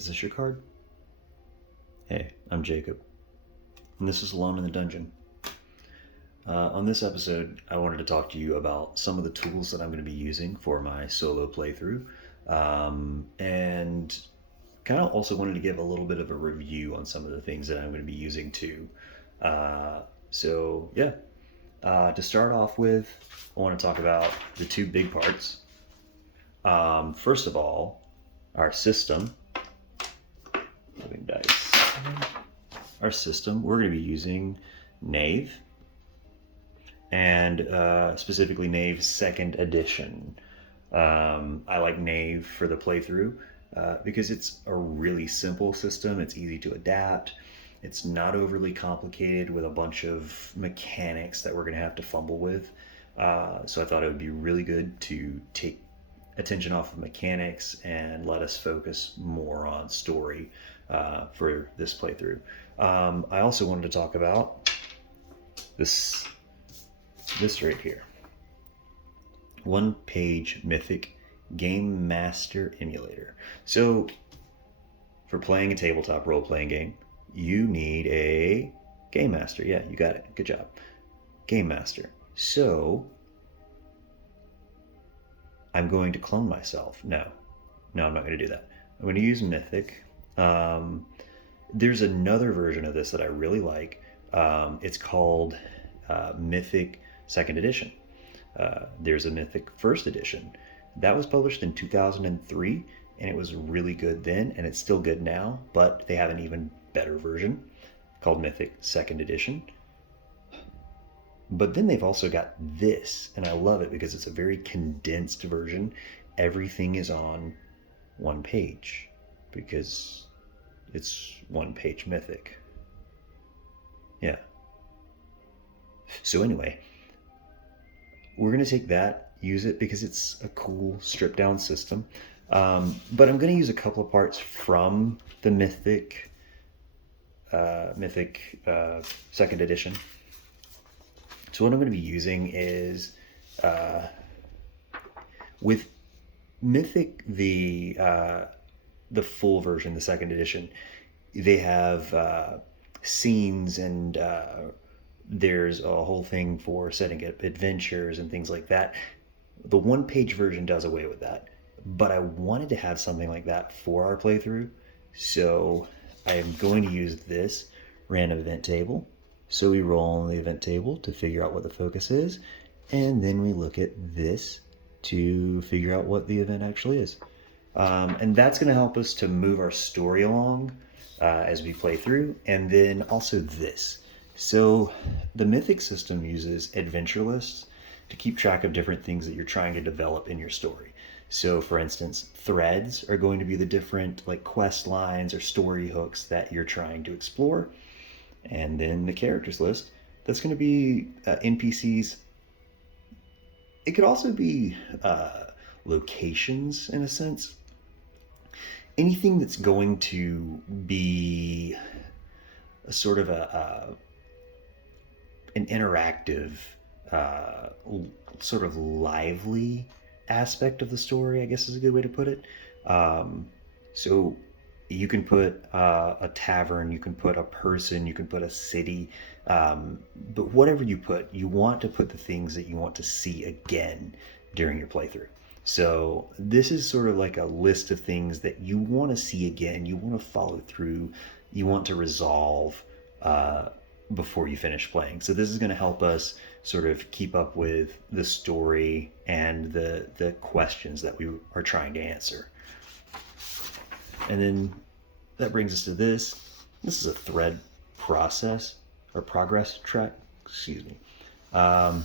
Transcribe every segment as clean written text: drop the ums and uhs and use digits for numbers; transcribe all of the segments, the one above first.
Is this your card? Hey, I'm Jacob, and this is Alone in the Dungeon. On this episode, I wanted to talk to you about some of the tools that I'm going to be using for my solo playthrough, and kind of also wanted to give a little bit of a review on some of the things that I'm going to be using too. To start off with, I want to talk about the two big parts. First of all, our system. Moving dice. Our system, we're going to be using Knave, and specifically Knave 2nd edition. I like Knave for the playthrough because it's a really simple system. It's easy to adapt. It's not overly complicated with a bunch of mechanics that we're going to have to fumble with. So I thought it would be really good to take attention off of mechanics and let us focus more on story for this playthrough. I also wanted to talk about this right here. 1-page Mythic Game Master Emulator. So for playing a tabletop role-playing game, you need a Game Master. Yeah, you got it. Good job. Game Master. So I'm going to clone myself. No, I'm not going to do that. I'm going to use Mythic. There's another version of this that I really like. It's called Mythic 2nd edition. There's a Mythic 1st edition. That was published in 2003, and it was really good then, and it's still good now, but they have an even better version called Mythic 2nd edition. But then they've also got this, and I love it because it's a very condensed version. Everything is on one page because it's 1-page Mythic. Yeah. So anyway, we're going to take that, use it because it's a cool stripped down system. But I'm going to use a couple of parts from the Mythic 2nd edition. So what I'm going to be using is with Mythic, the full version, the 2nd edition, they have scenes and there's a whole thing for setting up adventures and things like that. The 1-page version does away with that, but I wanted to have something like that for our playthrough, so I am going to use this random event table. So we roll on the event table to figure out what the focus is, and then we look at this to figure out what the event actually is. And that's going to help us to move our story along as we play through, and then also this. So the Mythic system uses adventure lists to keep track of different things that you're trying to develop in your story. So for instance, threads are going to be the different like quest lines or story hooks that you're trying to explore. And then the characters list, that's going to be NPCs. It could also be locations in a sense. Anything that's going to be a sort of an interactive, sort of lively aspect of the story, I guess is a good way to put it. So you can put a tavern, you can put a person, you can put a city, but whatever you put, you want to put the things that you want to see again during your playthrough. So this is sort of like a list of things that you want to see again, you want to follow through, you want to resolve before you finish playing. So this is going to help us sort of keep up with the story and the questions that we are trying to answer. And then that brings us to this. This is a thread process or progress track, excuse me. And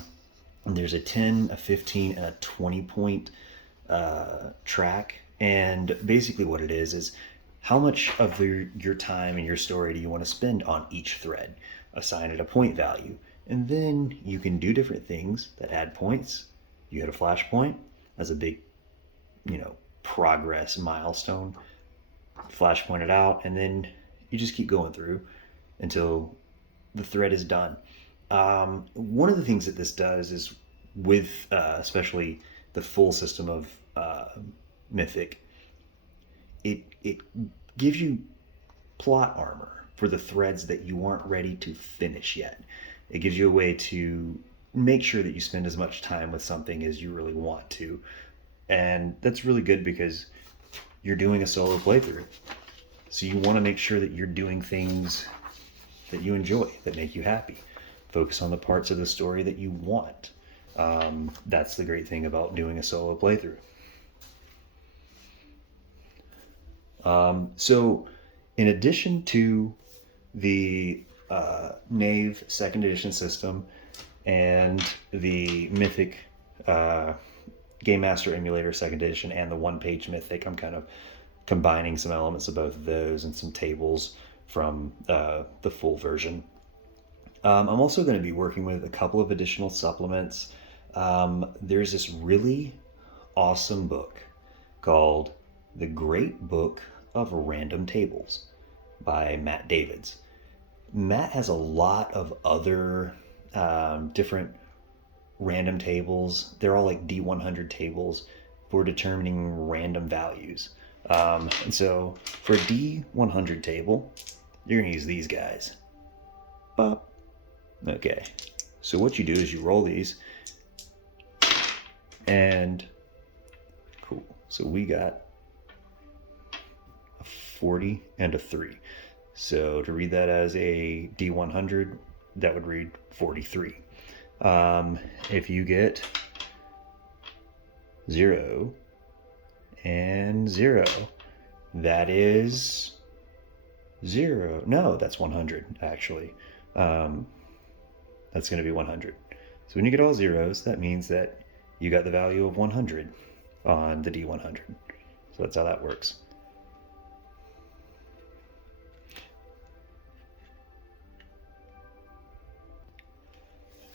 there's a 10, a 15, and a 20 point track. And basically what it is how much of your time and your story do you want to spend on each thread? Assign it a point value. And then you can do different things that add points. You hit a flashpoint as a big, progress milestone. Flashpoint it out, and then you just keep going through until the thread is done. One of the things that this does is with especially the full system of Mythic, it gives you plot armor for the threads that you aren't ready to finish yet. It gives you a way to make sure that you spend as much time with something as you really want to. And that's really good because you're doing a solo playthrough. So you want to make sure that you're doing things that you enjoy, that make you happy. Focus on the parts of the story that you want. That's the great thing about doing a solo playthrough. So in addition to the Knave 2nd edition system and the Mythic Game Master Emulator 2nd edition and the one-page Mythic, I'm kind of combining some elements of both of those and some tables from the full version. I'm also going to be working with a couple of additional supplements. There's this really awesome book called The Great Book of Random Tables by Matt Davids. Matt has a lot of other different random tables. They're all like D100 tables for determining random values. And so for a D100 table, you're going to use these guys. Bop. Okay. So what you do is you roll these. And cool. So we got a 40 and a 3. So to read that as a D100, that would read 43. If you get 0 and 0, that is 0. No, that's 100, actually. That's going to be 100. So when you get all zeros, that means that you got the value of 100 on the D100. So that's how that works.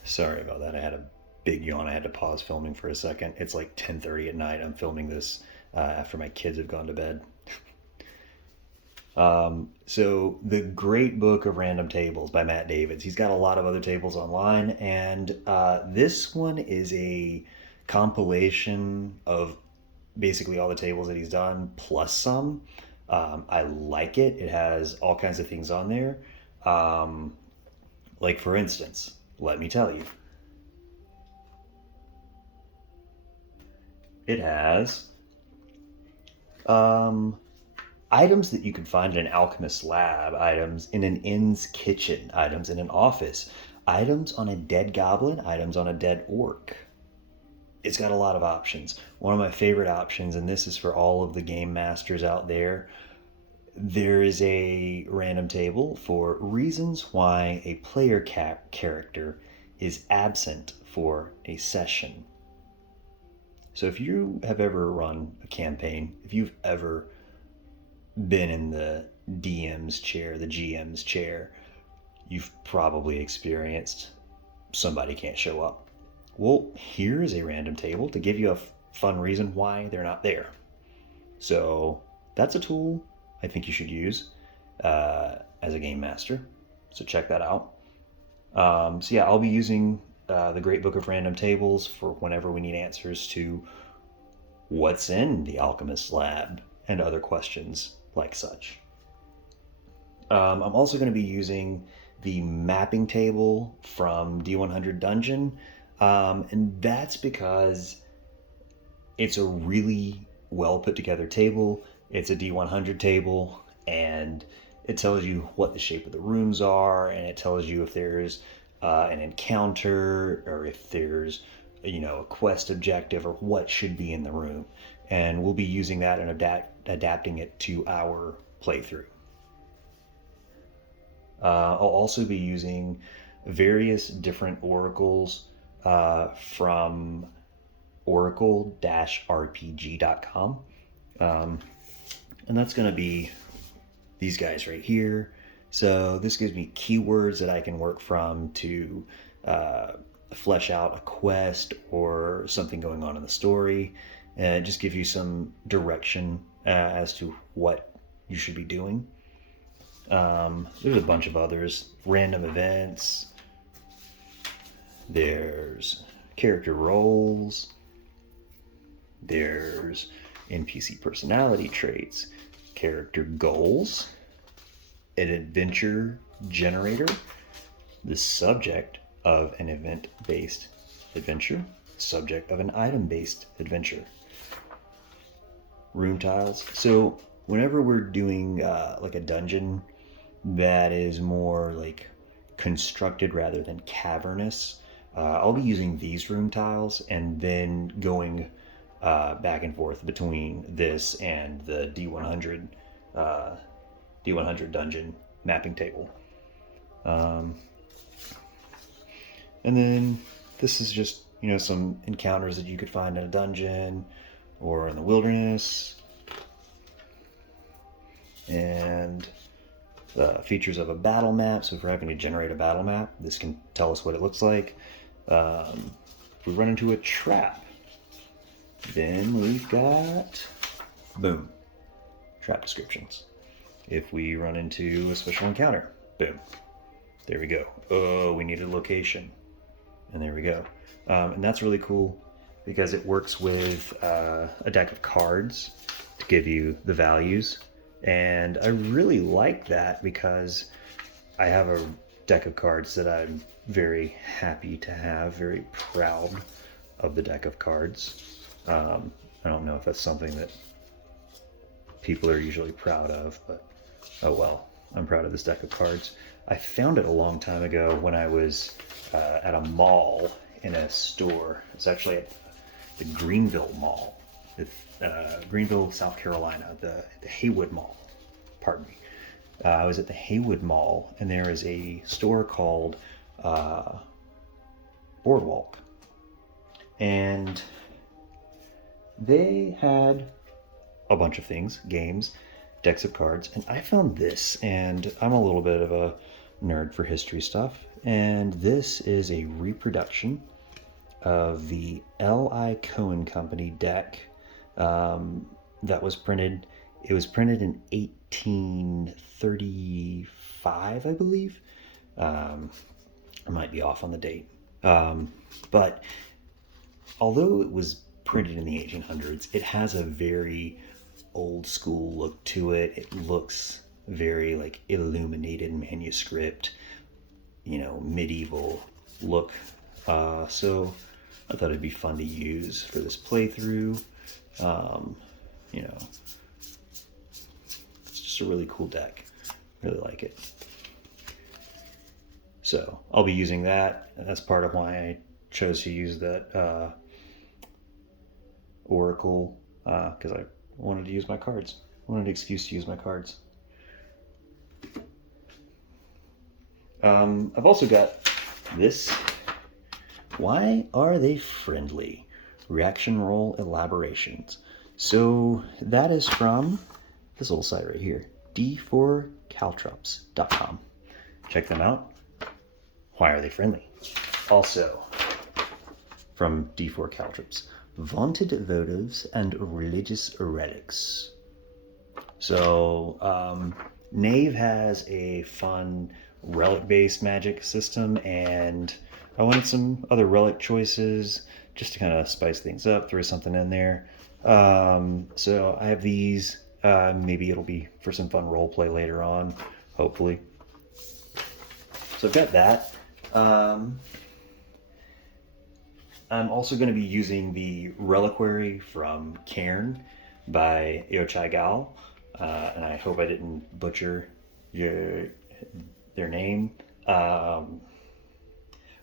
Sorry about that. I had a big yawn. I had to pause filming for a second. It's like 10:30 at night. I'm filming this after my kids have gone to bed. So The Great Book of Random Tables by Matt Davids. He's got a lot of other tables online, and this one is a compilation of basically all the tables that he's done, plus some. I like it. It has all kinds of things on there. Like, for instance, let me tell you. It has items that you can find in an alchemist's lab, items in an inn's kitchen, items in an office, items on a dead goblin, items on a dead orc. It's got a lot of options. One of my favorite options, and this is for all of the game masters out there, there is a random table for reasons why a player character is absent for a session. So if you have ever run a campaign, if you've ever been in the DM's chair, the GM's chair, you've probably experienced somebody can't show up. Well, here is a random table to give you a fun reason why they're not there. So that's a tool I think you should use as a game master. So check that out. So yeah, I'll be using the Great Book of Random Tables for whenever we need answers to what's in the Alchemist's Lab and other questions like such. I'm also going to be using the mapping table from D100 Dungeon, and that's because it's a really well put together table. It's a D100 table, and it tells you what the shape of the rooms are, and it tells you if there's an encounter or if there's a quest objective or what should be in the room. And we'll be using that and adapting it to our playthrough. I'll also be using various different oracles from oracle-rpg.com. And that's going to be these guys right here. So this gives me keywords that I can work from to flesh out a quest or something going on in the story. And just give you some direction as to what you should be doing. There's a bunch of others. Random events. There's character roles. There's NPC personality traits. character goals, an adventure generator, the subject of an event-based adventure, subject of an item-based adventure, room tiles. So whenever we're doing like a dungeon that is more like constructed rather than cavernous, I'll be using these room tiles and then going back and forth between this and the D100 Dungeon mapping table. And then this is just, some encounters that you could find in a dungeon or in the wilderness. And the features of a battle map. So if we're having to generate a battle map, this can tell us what it looks like. If we run into a trap, then we've got, boom, trap descriptions. If we run into a special encounter, boom, there we go. Oh, we need a location. And there we go. And that's really cool because it works with a deck of cards to give you the values. And I really like that because I have a deck of cards that I'm very happy to have, very proud of the deck of cards. I don't know if that's something that people are usually proud of, but oh well, I'm proud of this deck of cards. I found it a long time ago when I was at a mall in a store. It's actually at the Greenville Mall, Greenville, South Carolina, the Haywood Mall. Pardon me. I was at the Haywood Mall, and there is a store called Boardwalk, and they had a bunch of things, games, decks of cards, and I found this, and I'm a little bit of a nerd for history stuff, and this is a reproduction of the L.I. Cohen Company deck that was printed. It was printed in 1835, I believe. I might be off on the date. But although it was printed in the 1800s, it has a very old school look to it. It looks very like illuminated manuscript, medieval look. So I thought it'd be fun to use for this playthrough. It's just a really cool deck. Really like it. So I'll be using that. That's part of why I chose to use that Oracle, because I wanted to use my cards. I wanted an excuse to use my cards. I've also got this. Why are they friendly? Reaction roll elaborations. So that is from this little site right here, D4Caltrops.com. Check them out. Why are they friendly? Also, from D4 Caltrops, Vaunted Votives and Religious Relics. So, Knave has a fun relic-based magic system, and I wanted some other relic choices just to kind of spice things up, throw something in there. So I have these. Maybe it'll be for some fun role play later on, hopefully. So I've got that. I'm also going to be using the Reliquary from Cairn by Yochai, and I hope I didn't butcher their name. But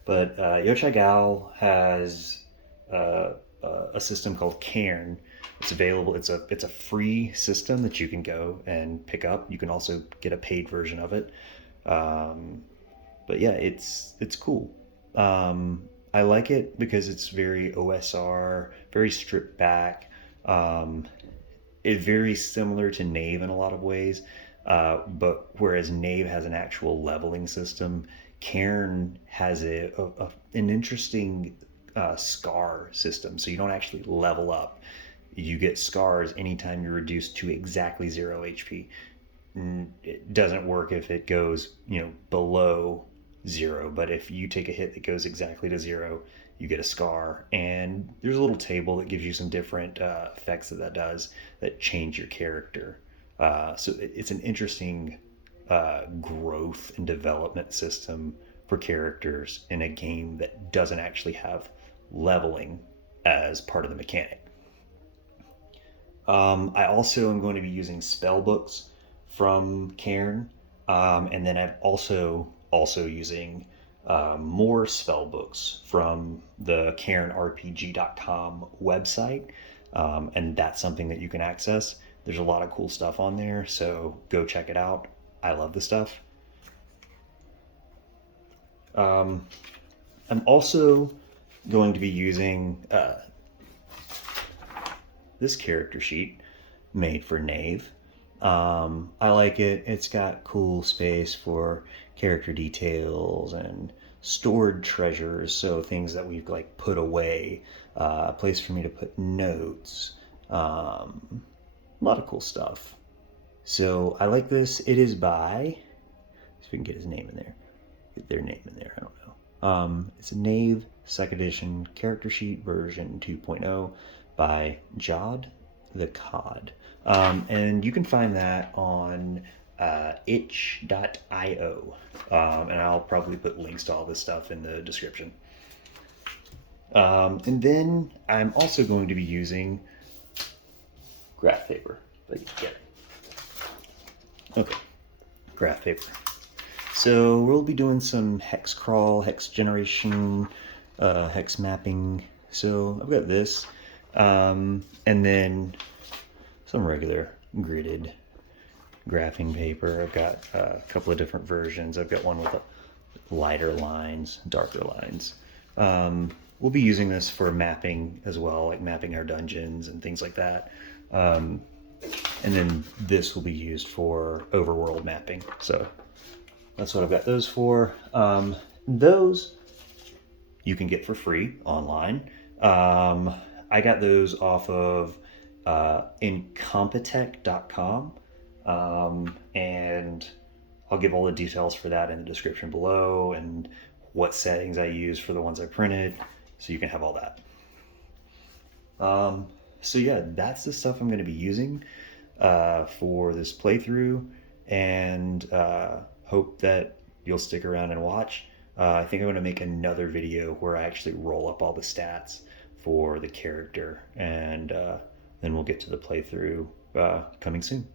Yochai has a system called Cairn. It's available. It's a free system that you can go and pick up. You can also get a paid version of it. But yeah, it's cool. I like it because it's very OSR, very stripped back. It's very similar to Knave in a lot of ways. But whereas Knave has an actual leveling system, Cairn has an interesting scar system. So you don't actually level up. You get scars anytime you're reduced to exactly 0 HP. It doesn't work if it goes, below 0. But if you take a hit that goes exactly to 0, you get a scar. And there's a little table that gives you some different effects that does that change your character. So it's an interesting growth and development system for characters in a game that doesn't actually have leveling as part of the mechanic. I also am going to be using spell books from Cairn, and then I'm also using more spell books from the CairnRPG.com website, and that's something that you can access. There's a lot of cool stuff on there, so go check it out. I love the stuff. I'm also going to be using this character sheet made for Knave. I like it. It's got cool space for character details and stored treasures, so things that we've like put away, a place for me to put notes, a lot of cool stuff. So I like this. It is by, see if we can get his name in there, get their name in there. I don't know. It's a Knave 2nd edition character sheet version 2.0 by JodTheCod. And you can find that on itch.io. And I'll probably put links to all this stuff in the description. And then I'm also going to be using graph paper. Okay, graph paper. So we'll be doing some hex crawl, hex generation, hex mapping. So I've got this, and then some regular gridded graphing paper. I've got a couple of different versions. I've got one with lighter lines, darker lines. We'll be using this for mapping as well, like mapping our dungeons and things like that. And then this will be used for overworld mapping. So that's what I've got those for. Those you can get for free online. I got those off of incompetech.com. And I'll give all the details for that in the description below and what settings I use for the ones I printed, so you can have all that. So yeah, that's the stuff I'm going to be using for this playthrough, and hope that you'll stick around and watch. I think I'm going to make another video where I actually roll up all the stats for the character, and then we'll get to the playthrough coming soon.